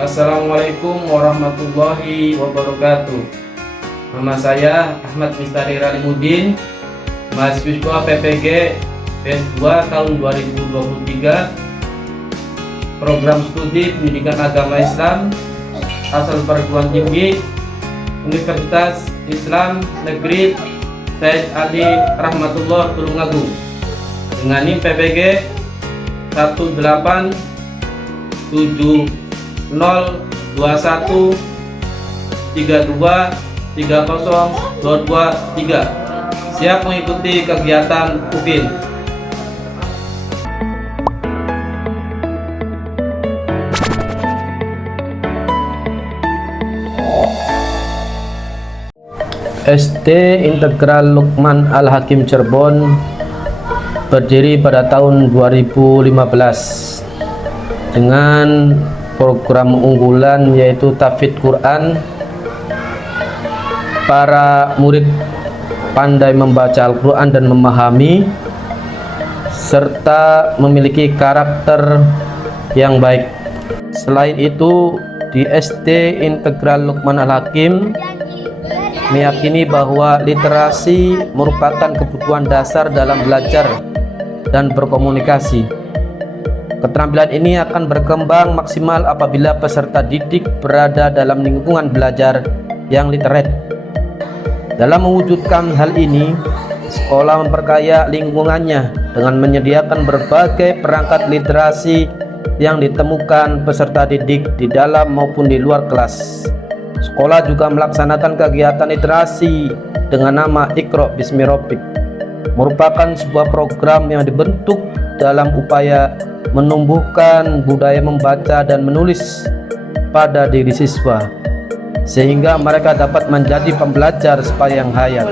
Assalamualaikum warahmatullahi wabarakatuh. Nama saya Ahmad Mistari Ralimudin, mahasiswa PPG PS2 tahun 2023, program studi pendidikan agama Islam asal perguruan tinggi Universitas Islam Negeri Said Ali Rahmatullah Tulungagung dengan NIM PPG 18701323023. Siap mengikuti kegiatan UKIN. SD Integral Lukman Al-Hakim Cirebon berdiri pada tahun 2015 dengan program unggulan yaitu tahfidz Quran. Para murid pandai membaca Al-Quran dan memahami serta memiliki karakter yang baik. Selain itu, di SD Integral Lukman Al-Hakim meyakini bahwa literasi merupakan kebutuhan dasar dalam belajar dan berkomunikasi. Keterampilan ini akan berkembang maksimal apabila peserta didik berada dalam lingkungan belajar yang literate. Dalam mewujudkan hal ini, sekolah memperkaya lingkungannya dengan menyediakan berbagai perangkat literasi yang ditemukan peserta didik di dalam maupun di luar kelas. Sekolah juga melaksanakan kegiatan literasi dengan nama Iqra Bismi Rabbik, merupakan sebuah program yang dibentuk dalam upaya menumbuhkan budaya membaca dan menulis pada diri siswa, sehingga mereka dapat menjadi pembelajar sepanjang hayat.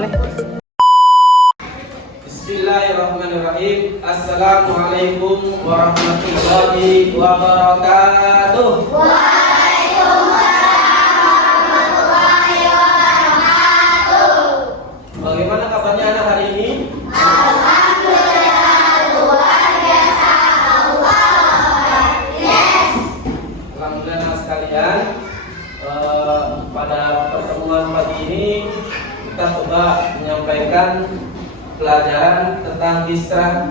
Bismillahirrahmanirrahim. Assalamualaikum warahmatullahi wabarakatuh. Bagaimana kabarnya anak hari ini? Alhamdulillah, luar biasa. Yes. Alhamdulillah sekalian. Pada pertemuan pagi ini kita coba menyampaikan pelajaran tentang kisah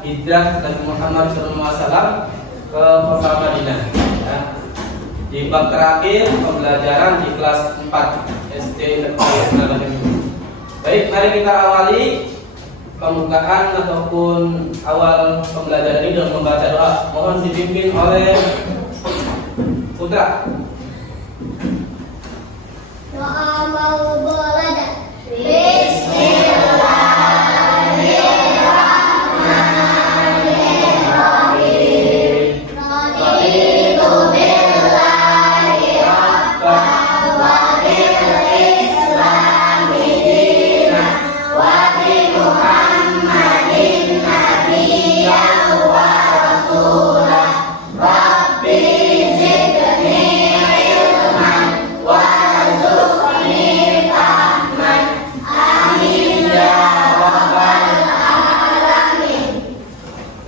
hijrah Nabi Muhammad SAW ke kota Madinah. Ya. Di bab terakhir pembelajaran di kelas 4 SD Negeri. Baik, mari kita awali pembukaan ataupun awal pembelajaran ini dengan membaca doa. Mohon dipimpin oleh Putra. Doa mau belajar. Bismillahirrahmanirrahim. Raditu billahi rabban wa bil islami dinan wa bi Muhammadin nabiyyan wa rasulah. Rabbi zidni ilman warzuqni fahman. Amin ya rabbal alamin.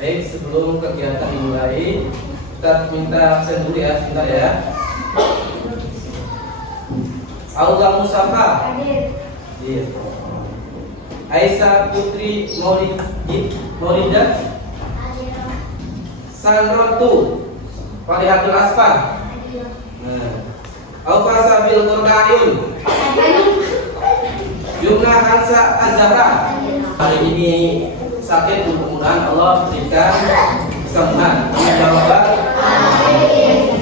Baik, sebelum kegiatan dimulai, kita minta absen dulu ya, sebentar ya. Aulia Mustafa. Iya. Aisyah Putri Mauridah. Sanrotu Falihatul Asfar. Aufasa Bil Qurdayun. Yumna Hansa Az-Zahra. Hari ini sakit, mudah-mudahan Allah berikan kesembuhan. Amin ya rabbal alamin.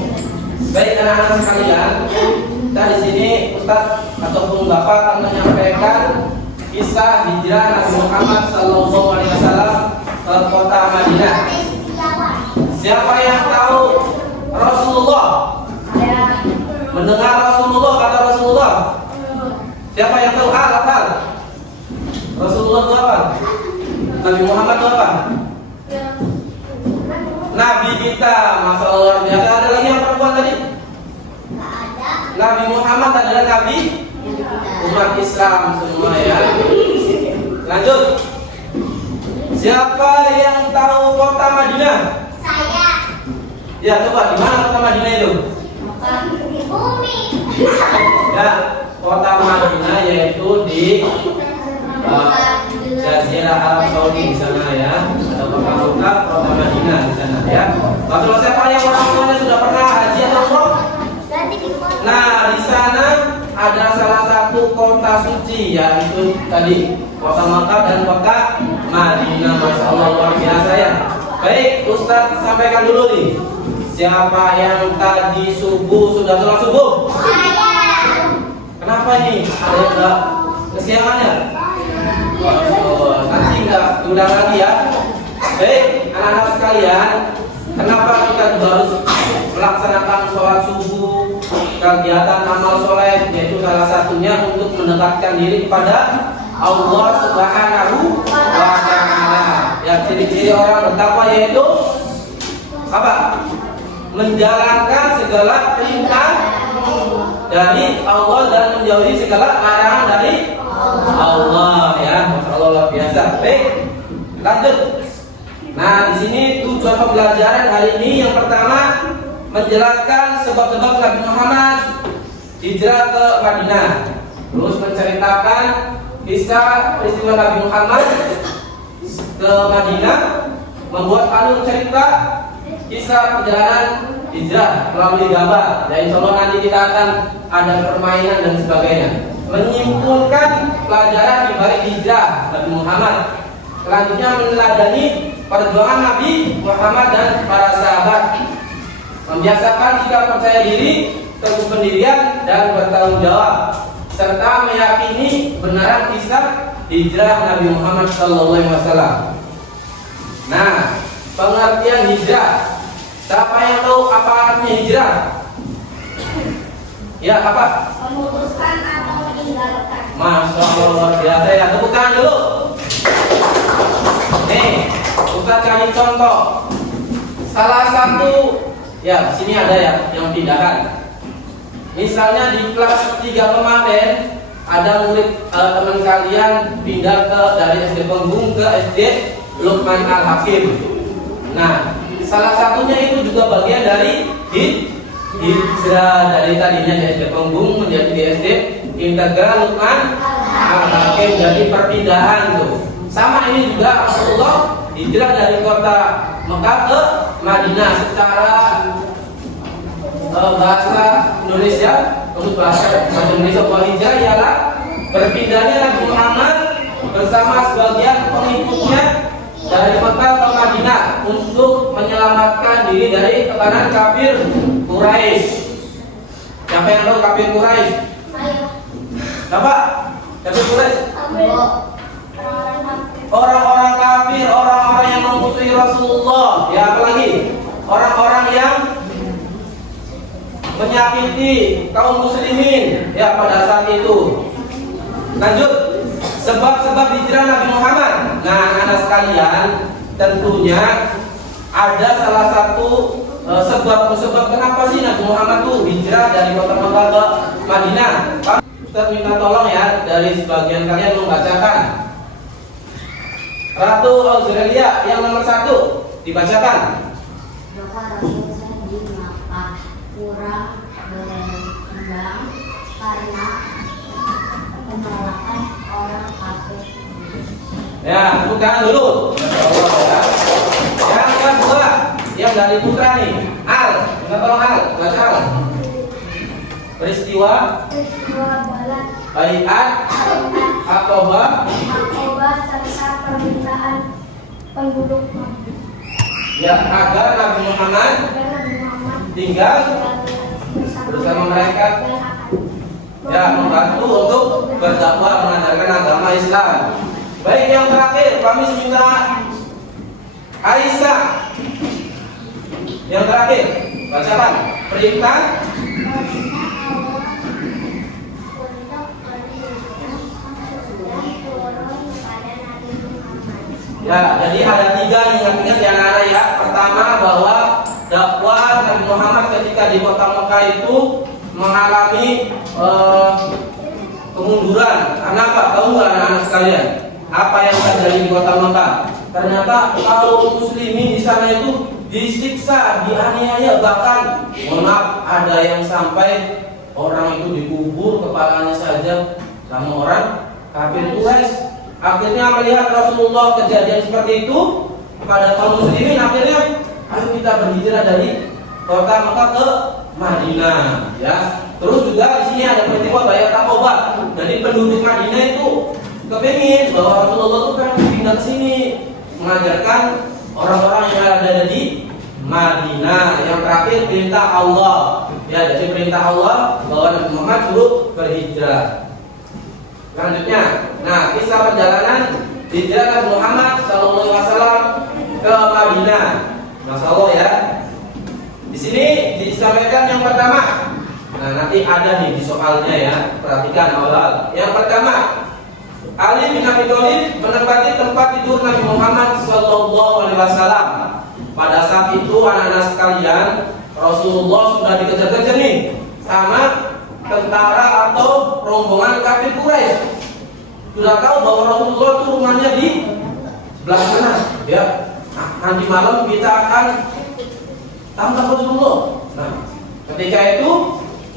Baik anak-anak sekalian, kita di sini Ustaz ataupun Bapak akan menyampaikan kisah hijrah Nabi Muhammad SAW ke kota Madinah. Siapa yang tahu Rasulullah? Mendengar Rasulullah, kata Rasulullah. Siapa yang tahu hal? Rasulullah itu apa? Nabi Muhammad itu apa? Nabi kita, Masya Allah. Ada lagi yang perempuan tadi? Nabi Muhammad adalah Nabi umat Islam semua ya. Lanjut. Siapa yang tahu kota Madinah? Saya. Ya, coba di mana kota Madinah itu? kota Madinah, yaitu di Jazirah Arab Saudi di sana ya. Ada kota Mekah, kota Madinah di sana ya. Kalau siapa yang orang tuanya sudah pernah haji atau umroh? Nah, di sana ada salah satu kota suci, yaitu tadi kota Mekah dan kota Madinah. Masya Allah, luar biasa ya. Baik, Ustadz sampaikan dulu nih. Siapa yang tadi subuh sudah sholat subuh? Kenapa nih? Ada yang enggak kesiangan ya? Nanti enggak diulang lagi ya. Baik, anak-anak sekalian, kenapa kita harus melaksanakan sholat subuh? Kegiatan amal soleh, yaitu salah satunya untuk mendekatkan diri kepada Allah Subhanahu wa Ta'ala. Ya, ciri-ciri orang bertakwa yaitu apa? Menjalankan segala perintah dari Allah dan menjauhi segala larangan dari Allah ya. Masya Allah, luar biasa. Baik, lanjut. Nah, di sini tujuan pembelajaran hari ini yang pertama menjelaskan sebab-sebab Nabi Muhammad hijrah ke Madinah. Terus menceritakan kisah peristiwa Nabi Muhammad ke Madinah, membuat alur cerita kisah perjalanan hijrah melalui gambar. Ya, insya Allah nanti kita akan ada permainan dan sebagainya. Menyimpulkan pelajaran di balik hijrah Nabi Muhammad. Selanjutnya meneladani perjuangan Nabi Muhammad dan para sahabat. Membiasakan sikap percaya diri, teguh pendirian dan bertanggung jawab, serta meyakini benaran kisah hijrah Nabi Muhammad SAW. Nah, pengertian hijrah. Siapa yang tahu apa artinya hijrah? Ya, apa? Memutuskan atau meninggalkan. Masya Allah, luar biasa ya. Tepuk tangan dulu. Nih, Ustaz kasih contoh. Salah satu, ya, sini ada ya yang pindahan. Misalnya di kelas 3 kemarin ada murid teman kalian pindah dari SD Penggung ke SD Lukman Al-Hakim. Nah, salah satunya itu juga bagian dari hijrah, dari tadinya di SD Penggung menjadi di SD Integral Lukman Al-Hakim, jadi perpindahan tuh. Sama ini juga Rasulullah hijrah dari kota Mekah ke Madinah secara bahasa Indonesia, untuk bahasa Indonesia hijrah ialah berpindahnya Nabi Muhammad bersama sebagian pengikutnya dari Mekah ke Madinah untuk menyelamatkan diri dari tekanan kafir Quraisy. Siapa yang tahu kafir Quraisy? Siapa? Kafir Quraisy? Orang-orang kafir, orang-orang yang memusuhi Rasulullah. Ya, apalagi orang-orang yang menyakiti kaum muslimin ya pada saat itu. Lanjut, sebab-sebab hijrah Nabi Muhammad. Nah, anak sekalian, tentunya ada salah satu sebab kenapa sih Nabi Muhammad tuh hijrah dari kota Mekah ke Madinah. Ustaz minta tolong ya dari sebagian kalian membacakan. Ratu Australia yang nomor 1 dibacakan. Maka Rasulullah di Makkah kurang berkembang karena penolakan orang kafir. Ya, tepuk tangan dulu. Ya. Yang kedua, yang dari putra nih, Al. Minta tolong Al, baca Al. Peristiwa Balat Baiat Aqabah serta permintaan penduduk ya agar Nabi Muhammad tinggal bersama mereka, ya membantu untuk berdakwah mengajarkan agama Islam. Baik, yang terakhir kami minta Aisyah. Yang terakhir bacakan perintah ya. Jadi ada 3 nih yang ingat ya anak-anak ya. Pertama, bahwa dakwah Nabi Muhammad ketika di kota Mekah itu mengalami kemunduran. Karena apa? Tahu nggak anak-anak sekalian? Apa yang terjadi di kota Mekah? Ternyata kalau muslimin di sana itu disiksa, dianiaya, bahkan mohon maaf ada yang sampai orang itu dikubur kepalanya saja sama orang kafir Quraisy. Akhirnya melihat Rasulullah kejadian seperti itu pada kaum muslimin, akhirnya ayo kita berhijrah dari kota Mekah ke Madinah, ya. Terus juga di sini ada peristiwa Baiat Aqabah. Jadi penduduk Madinah itu kepingin bahwa Rasulullah itu kan pindah ke sini mengajarkan orang-orang yang ada di Madinah. Yang terakhir perintah Allah, ya, jadi perintah Allah bahwa Nabi Muhammad suruh berhijrah. Selanjutnya, nah, kisah perjalanan hijrah Nabi Muhammad SAW ke Madinah. Masya Allah, ya. Di sini disampaikan yang pertama. Nah, nanti ada nih di soalnya, ya. Perhatikan awal. Yang pertama, Ali bin Abi Thalib menempati tempat tidur Nabi Muhammad SAW. Pada saat itu anak-anak sekalian, Rasulullah sudah dikejar-kejar nih sama tentara atau rombongan kafir Quraisy. Sudah tahu bahwa Rasulullah itu rumahnya di sebelah sana, ya. Nah, nanti malam kita akan tangkap Rasulullah. Nah, ketika itu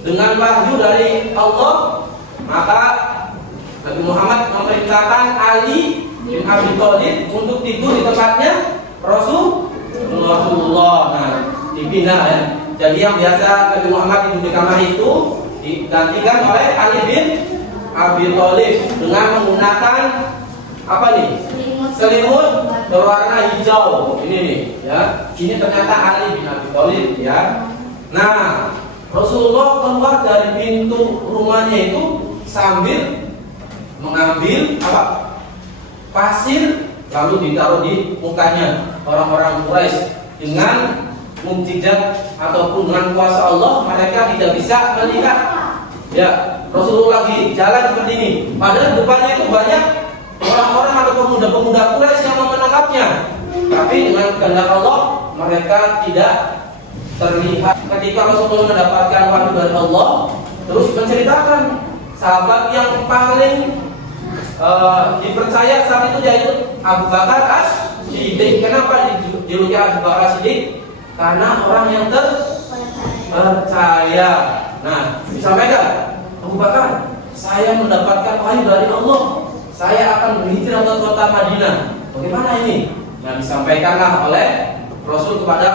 dengan wahyu dari Allah, maka Nabi Muhammad memerintahkan Ali bin Abi Thalib untuk tidur di tempatnya Rasulullah. Nah, dipindah, ya. Jadi yang biasa Nabi Muhammad tidur di kamar itu digantikan oleh Ali bin Abi Thalib dengan menggunakan apa nih? Selimut berwarna hijau. Ini nih, ya. Ini ternyata Ali bin Abi Thalib, ya. Nah, Rasulullah keluar dari pintu rumahnya itu sambil mengambil apa? Pasir lalu ditaruh di mukanya orang-orang Quraisy. Dengan mukjizat ataupun dengan kuasa Allah mereka tidak bisa melihat. Ya, Rasulullah lagi jalan seperti ini. Padahal depannya itu banyak orang-orang atau pemuda-pemuda Quraisy yang menangkapnya. Tapi dengan kehendak Allah mereka tidak terlihat. Ketika Rasulullah mendapatkan wahyu dari Allah, terus menceritakan sahabat yang paling dipercaya saat itu yaitu Abu Bakar As-Siddiq. Kenapa dijuluki Abu Bakar As-Siddiq? Karena orang yang terpercaya. Nah, disampaikan Abu Bakar, saya mendapatkan wahyu dari Allah, saya akan berhijrah ke kota Madinah. Bagaimana ini? Nah, disampaikanlah oleh Rasul kepada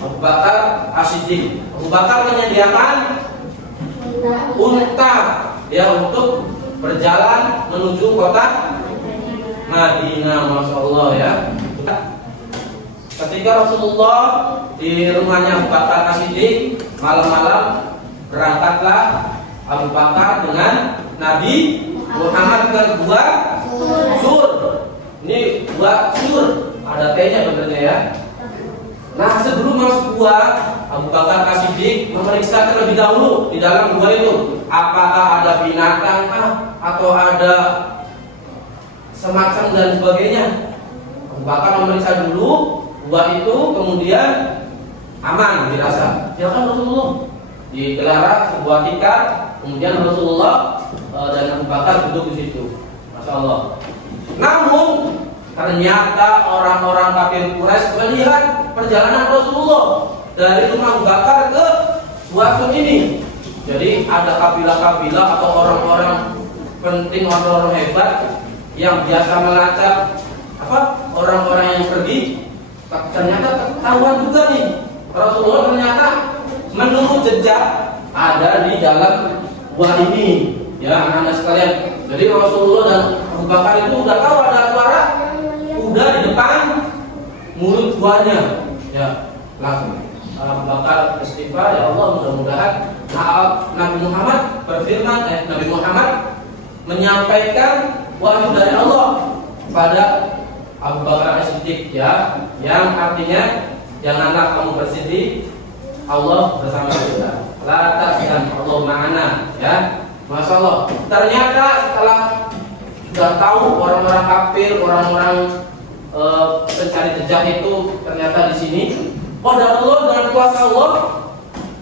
Abu Bakar As-Siddiq. Abu Bakar menyediakan unta, ya, untuk berjalan menuju kota Madinah. Masya Allah, ya. Ketika Rasulullah di rumahnya Abu Bakar As-Siddiq, malam-malam berangkatlah Abu Bakar dengan Nabi Muhammad ke Gua Sur. Ini Gua Sur, ada T-nya sebenarnya, ya. Nah, sebelum masuk gua, Abu Bakar As-Siddiq memeriksa terlebih dahulu di dalam gua itu apakah ada binatang atau ada semacam dan sebagainya. Abu Bakar memeriksa dulu gua itu, kemudian aman dirasa. Ya kan Rasulullah digelar sebuah tikar, kemudian Rasulullah dan Abu Bakar duduk di situ. Masya Allah. Namun ternyata orang-orang kafir Quraisy melihat perjalanan Rasulullah dari rumah Abu Bakar ke Gua Sur ini. Jadi ada kabilah-kabilah atau orang-orang penting, orang-orang hebat yang biasa melacak orang-orang yang pergi. Ternyata ketahuan juga nih, Rasulullah ternyata menurut jejak ada di dalam gua ini, ya anak-anak sekalian. Jadi Rasulullah dan Abu Bakar itu udah tahu ada suara kuda di depan mulut guanya, ya langsung Abu Bakar istighfar, ya Allah, mudah-mudahan Nabi Muhammad berfirman, Nabi Muhammad menyampaikan wahyu dari Allah pada Abu Bakar As-Siddiq, ya, yang artinya janganlah kamu bersedih, Allah bersama kita. La tahzan, Allah ma'ana, ya. Masya Allah. Ternyata setelah sudah tahu orang-orang kafir, orang-orang pencari jejak itu ternyata di sini, pada Allah dengan kuasa Allah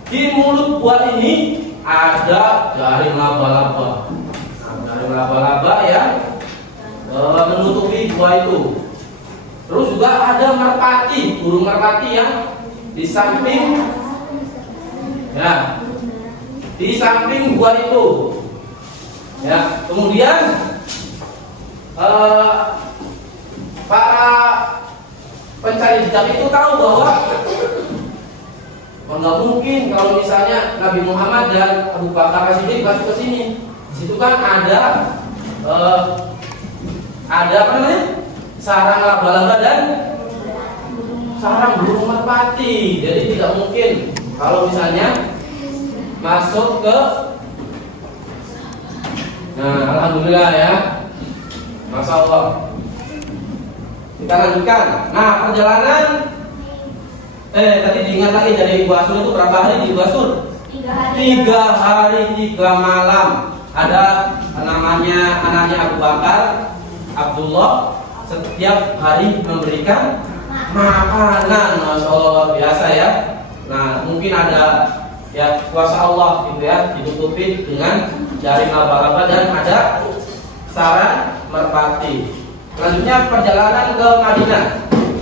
di mulut buah ini ada jaring laba-laba. Nah, jaring laba-laba yang menutupi buah itu. Terus juga ada merpati, burung merpati yang di samping, ya, di samping gua itu. Ya, kemudian para pencari jejak itu tahu bahwa nggak mungkin kalau misalnya Nabi Muhammad dan Abu Bakar As-Siddiq masuk ke sini. Di situ kan ada apa namanya? Sarang laba-laba dan sarang burung merpati. Jadi tidak mungkin kalau misalnya masuk ke. Nah, alhamdulillah ya. Masya Allah. Kita lanjutkan. Nah, perjalanan tadi diingat lagi dari Basur itu berapa hari di Basur? 3 hari 3 malam. Ada namanya anaknya Abu Bakar, Abdullah, setiap hari memberikan makanan. Masya Allah, luar biasa ya. Nah, mungkin ada ya kuasa Allah gitu ya, ditutupi dengan jaring laba-laba dan ada sarang merpati. Selanjutnya perjalanan ke Madinah.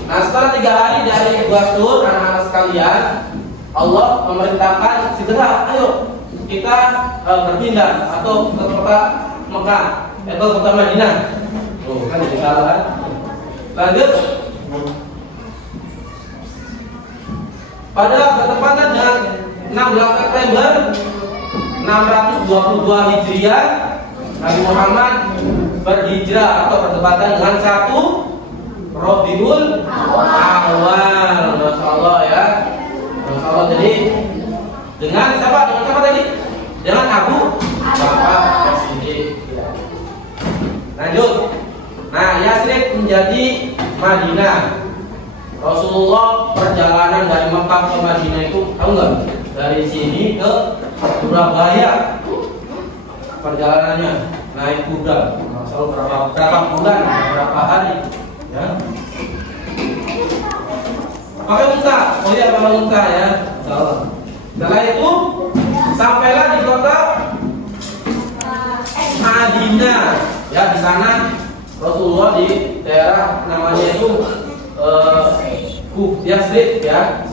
Nah, setelah 3 hari dari Basur, anak-anak sekalian, Allah memerintahkan segera, ayo kita berpindah atau ke kota Mekah atau kota Madinah. Oh, kan jadi salah. Lanjut. Pada bertepatan dengan 16 September 622 Hijriah, Nabi Muhammad berhijrah atau bertepatan dengan 1 Rabiul Awal. Masya Allah ya. Masya Allah. Jadi dengan siapa? Dengan siapa tadi? Dengan Abu Bakar As-Siddiq. Lanjut. Nah, Yasrib menjadi Madinah. Rasulullah perjalanan dari Mekah ke Madinah itu tahu nggak? Dari sini ke Surabaya perjalanannya naik kuda. Masya Allah, berapa bulan, berapa hari? Ya. Pakai unta. Oh iya, pakai unta ya. Setelah itu sampailah di kota Madinah. Ya, di sana Rasulullah di daerah namanya itu Yasrib ya.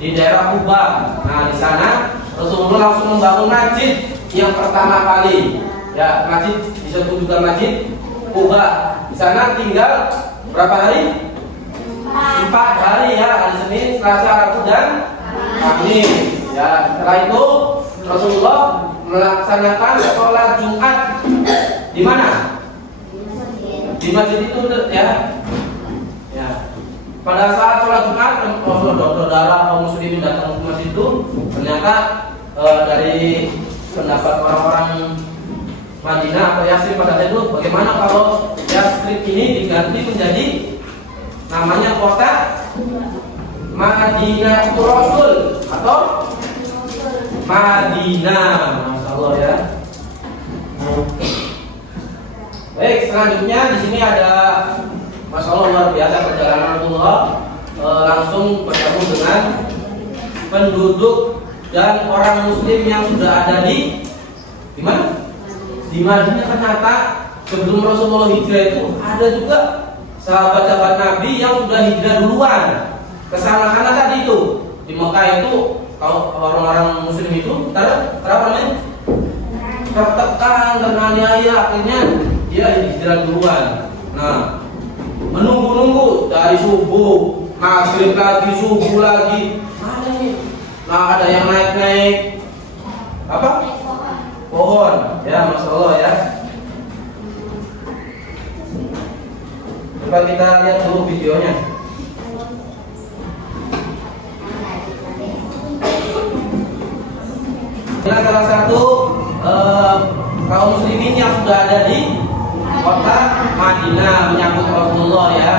Di daerah Kuba. Nah, di sana Rasulullah langsung membangun masjid yang pertama kali. Ya, masjid disebut juga masjid Kuba. Di sana tinggal berapa hari? 4 hari ya, hari Senin, Selasa, Rabu dan Kamis. Ya, setelah itu Rasulullah melaksanakan sholat Jumat di mana? Di masjid itu ya. Ya. Pada saat sholat Jumat, saudara kaum muslimin datang ke masjid itu, ternyata dari pendapat orang-orang Madinah atau Yasrib pada saat itu, bagaimana kalau Yasrib ini diganti menjadi namanya kota Madinah Rasul atau Madinah. Masya Allah ya. Baik, selanjutnya di sini ada Masya Allah luar biasa perjalanan Rasulullah langsung bertemu dengan penduduk dan orang Muslim yang sudah ada di mana? Di Madinah. Ternyata sebelum Rasulullah hijrah itu ada juga sahabat-sahabat Nabi yang sudah hijrah duluan ke sana, karena tadi itu di Mekah itu kalau orang-orang Muslim itu tertekan dan aniaya, akhirnya dia hijrah duluan. Nah, menunggu-nunggu dari subuh, maghrib lagi, subuh lagi, mana ini? Nah, ada yang naik-naik apa? Pohon. Ya, Masya Allah ya. Coba kita lihat dulu videonya. Ini salah satu kaum muslimin yang sudah ada di kota Madinah menyambut Rasulullah ya.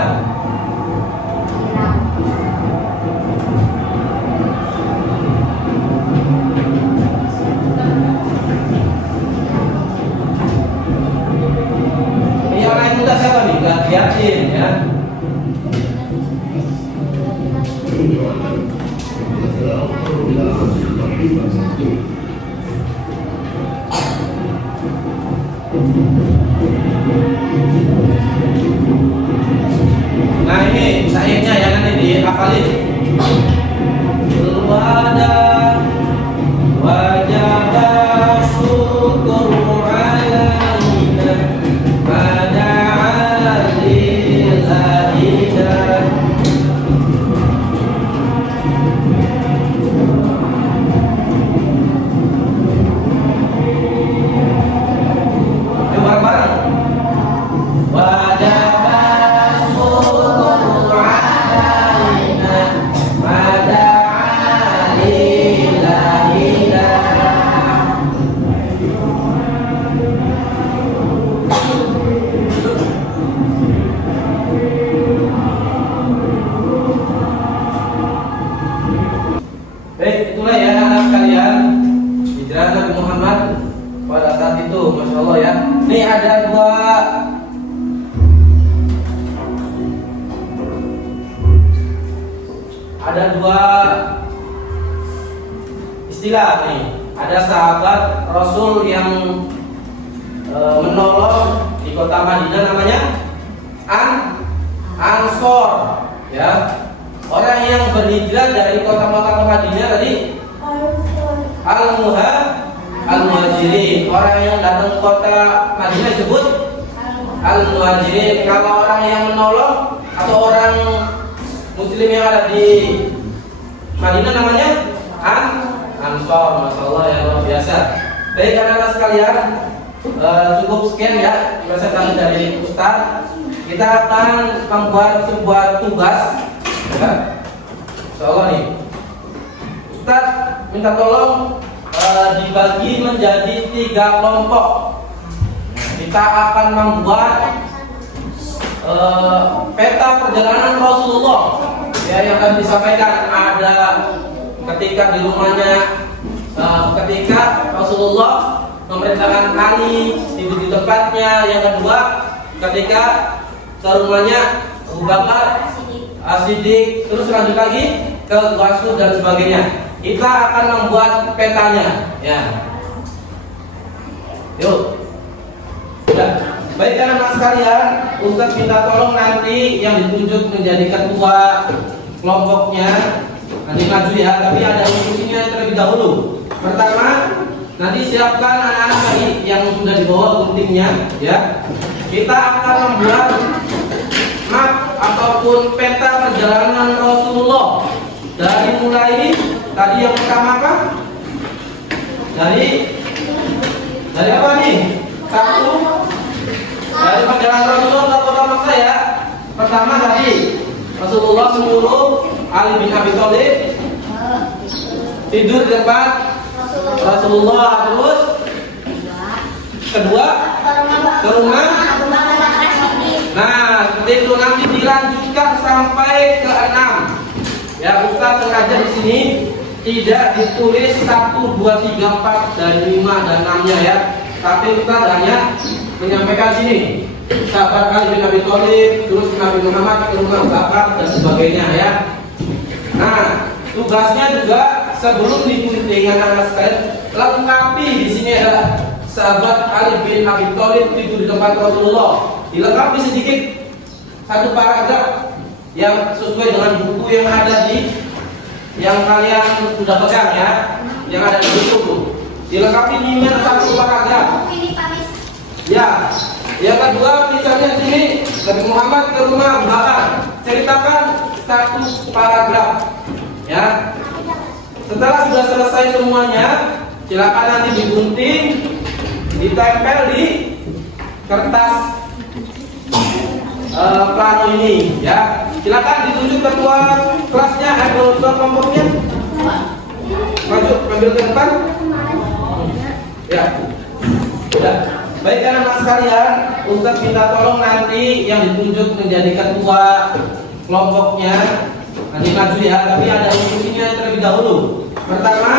Ini yang lain muda siapa nih? Gak liatin ya. Nah, ini syairnya yang nanti dihafalin. Wajah ada dua istilah nih. Ada sahabat Rasul yang menolong di kota Madinah, namanya Ansor, ya. Orang yang berhijrah dari kota Makkah ke Madinah tadi Al-Muhajirin. Orang yang datang ke kota Madinah disebut Al-Muhajirin. Kalau orang yang menolong atau orang Muslim yang ada di Madinah namanya Ansor. Masya Allah, ya luar biasa. Baik anak-anak sekalian, cukup sekian ya presentasi dari Ustaz. Kita akan membuat sebuah tugas, ya. Insya Allah nih, Ustaz minta tolong dibagi menjadi 3 kelompok. Kita akan membuat peta perjalanan Rasulullah, ya, yang akan disampaikan. Ada ketika di rumahnya, ketika Rasulullah memerintahkan Ali tidur di tempatnya. Yang kedua, ketika ke rumahnya Abu Bakar As-Siddiq, terus lanjut lagi ke Rasul dan sebagainya. Kita akan membuat petanya, ya. Yuk. Sudah. Baik anak-anak sekalian, Ustaz minta tolong nanti yang ditunjuk menjadi ketua kelompoknya nanti maju ya, tapi ada instruksinya terlebih dahulu. Pertama, nanti siapkan anak-anak tadi yang sudah dibawa guntingnya, ya. Kita akan membuat map ataupun peta perjalanan Rasulullah dari mulai tadi yang pertama apa? Dari apa nih? Satu, dari perjalanan Rasulullah ke kota Makkah ya. Pertama tadi Rasulullah menyuruh Ali bin Abi Thalib tidur di depan Rasulullah. Terus kedua ke rumah. Nah, seperti itu nanti dilanjutkan sampai ke 6. Ya, Ustaz sengaja di sini tidak ditulis 1, 2, 3, 4 dan 5 dan 6-nya ya. Tapi Ustaz hanya menyampaikan sini. Sahabat Ali bin Abi Thalib, terus Nabi Muhammad ke rumah Abu Bakar dan sebagainya ya. Nah, tugasnya juga sebelum digunting anak-anak sekalian, lengkapi di sini adalah sahabat Ali bin Abi Thalib tidur di tempat Rasulullah. Dilengkapi sedikit 1 paragraf yang sesuai dengan buku yang ada di yang kalian sudah pegang ya, yang ada di buku. Dilengkapi 1 paragraf. Ya. Yang kedua misalnya di sini Nabi Muhammad ke rumah Abu Bakar, ceritakan 1 paragraf. Ya. Setelah sudah selesai semuanya, silakan nanti digunting, ditempel di kertas plano ini ya. Silakan ditunjuk ketua kelasnya atau ketua kelompoknya. Maju, ambil ke depan. Ya. Sudah. Baik anak-anak sekalian, Ustaz minta tolong nanti yang ditunjuk menjadi ketua kelompoknya nanti maju ya, tapi ada instruksinya terlebih dahulu. Pertama,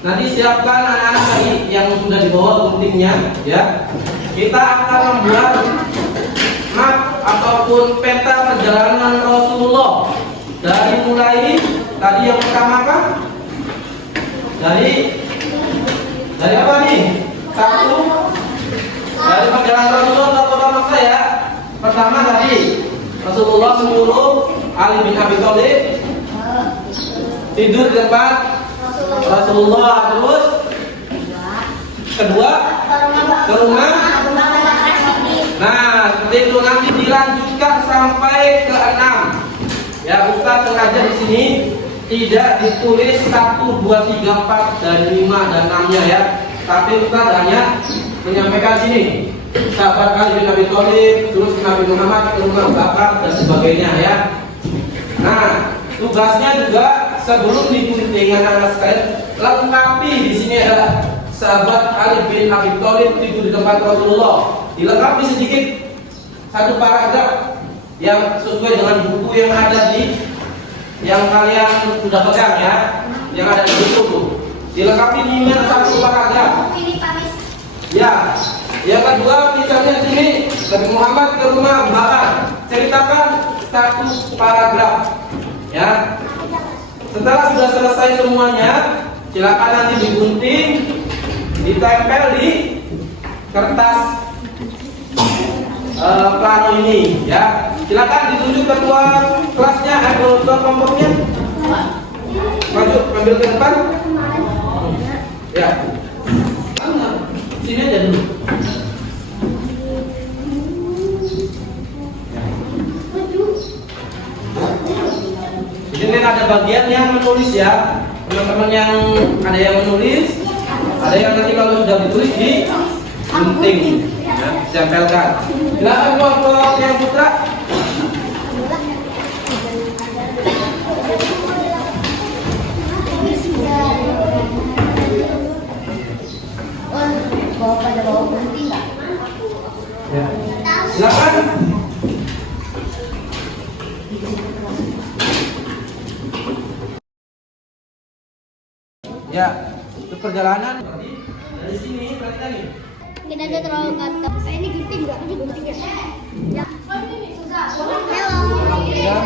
nanti siapkan anak-anak tadi yang sudah dibawa guntingnya ya. Kita akan membuat map ataupun peta perjalanan Rasulullah dari mulai tadi yang pertama apa? Dari apa nih? 1, dari perjalanan Rasulullah ke kota Makkah ya. Pertama tadi Rasulullah menyuruh Ali bin Abi Thalib tidur di tempat Rasulullah. Terus kedua ke rumah. Nah, seperti itu nanti dilanjutkan sampai ke 6. Ya, Ustaz sengaja di sini tidak ditulis 1, 2, 3, 4 dan 5 dan 6-nya ya. Tapi Ustaz hanya menyampaikan sini. Sahabat Ali bin Abi Thalib, terus Nabi Muhammad ke rumah Abu Bakar dan sebagainya ya. Nah, tugasnya juga sebelum digunting anak-anak sekalian, lengkapi di sini adalah sahabat Ali bin Abi Thalib tidur di tempat Rasulullah. Dilengkapi sedikit 1 paragraf yang sesuai dengan buku yang ada di yang kalian sudah pegang ya, yang ada di buku. Dilengkapi 1 paragraf. Ya. Yang kedua, misalnya sini Nabi Muhammad ke rumah Mbak, ceritakan satu paragraf. Ya. Setelah sudah selesai semuanya, silakan nanti digunting, ditempel di kertas plano ini. Ya. Silakan ditunjuk ketua kelasnya, ketua kelompoknya. Maju, ambil ke depan. Ya. Sini aja dulu. Di sini ada bagian yang menulis ya. Teman-teman yang ada yang menulis, ada yang nanti kalau sudah ditulis di gunting, ya, tempelkan. Silakan kelompok yang putra. Bawa gunting nggak? Ya. Silakan. Ya, itu perjalanan dari sini berarti tadi. Kita ada terlalu kata. Ini gunting nggak? Ini gunting ya? Ya. Hello. Ya.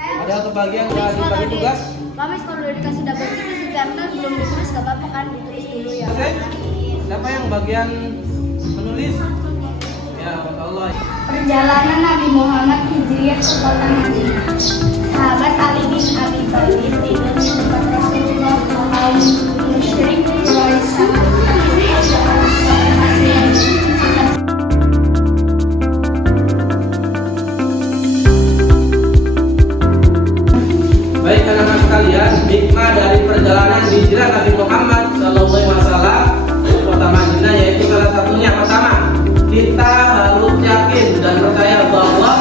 Ada kebagian yang dibagi tugas. Mami kalau udah dikasih double tick si kartel belum ditulis nggak apa-apa kan, ditulis dulu ya. Oke. Siapa yang bagian menulis? Ya, Allah. Perjalanan Nabi Muhammad hijriah ke kota Madinah. Sahabat Ali bin Abi Thalib tidur di tempat Rasulullah. Kaum musyrik Quraisy Baik anak-anak sekalian, hikmah dari perjalanan hijrah Nabi Muhammad SAW ke kota Madinah yaitu salah satunya pertama, kita harus yakin dan percaya bahwa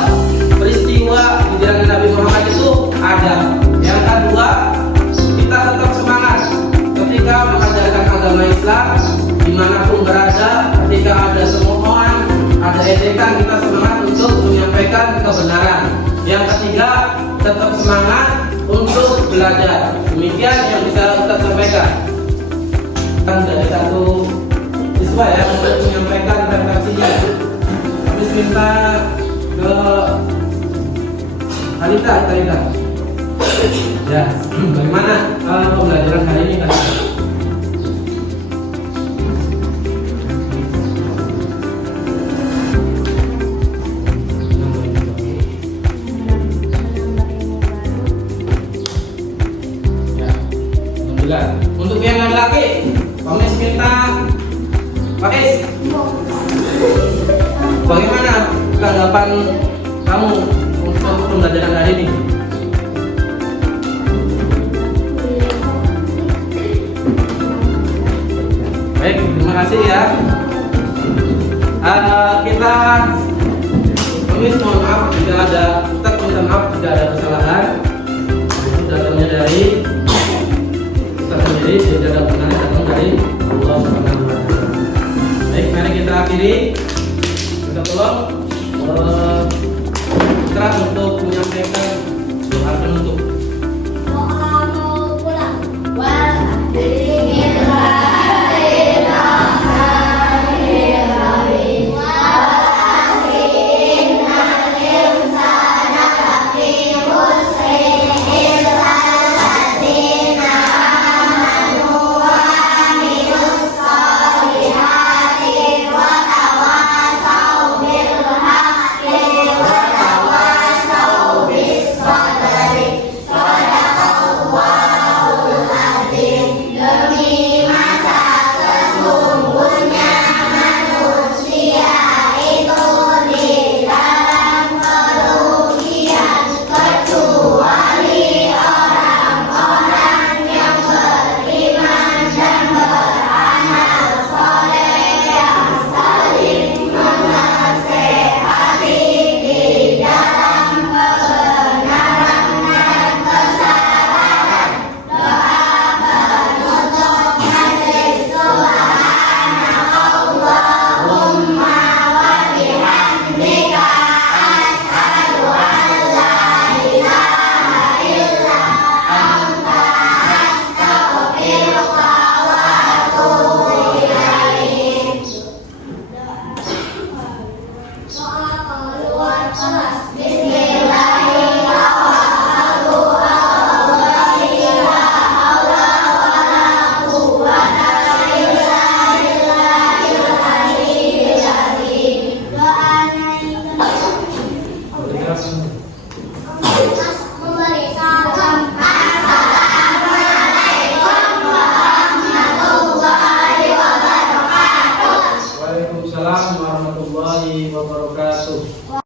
peristiwa hijrah Nabi Muhammad itu ada. Yang kedua, kita tetap semangat ketika mengajarkan agama Islam dimanapun berada. Ketika ada semohoan, ada ejekan, kita semangat untuk menyampaikan kebenaran. Yang ketiga, tetap semangat untuk belajar. Demikian yang bisa kita sampaikan. Dari satu siswa ya untuk menyampaikan refleksinya. Habis minta ke Halita. Ya, bagaimana pembelajaran hari ini kan? Untuk yang laki-laki, Pamis minta Pakis. Bagaimana tanggapan kamu untuk pembelajaran hari ini? Baik, terima kasih ya. Kita Pamis mohon maaf jika ada, kita minta maaf jika ada kesalahan. Itu datangnya dari sendiri, tidak ada benar datang dari Allah Subhanahu wa Ta'ala. Baik, mari kita akhiri. Kita tolong Putra untuk menyampaikan doa penutup. Waalaikumsalam warahmatullahi wabarakatuh.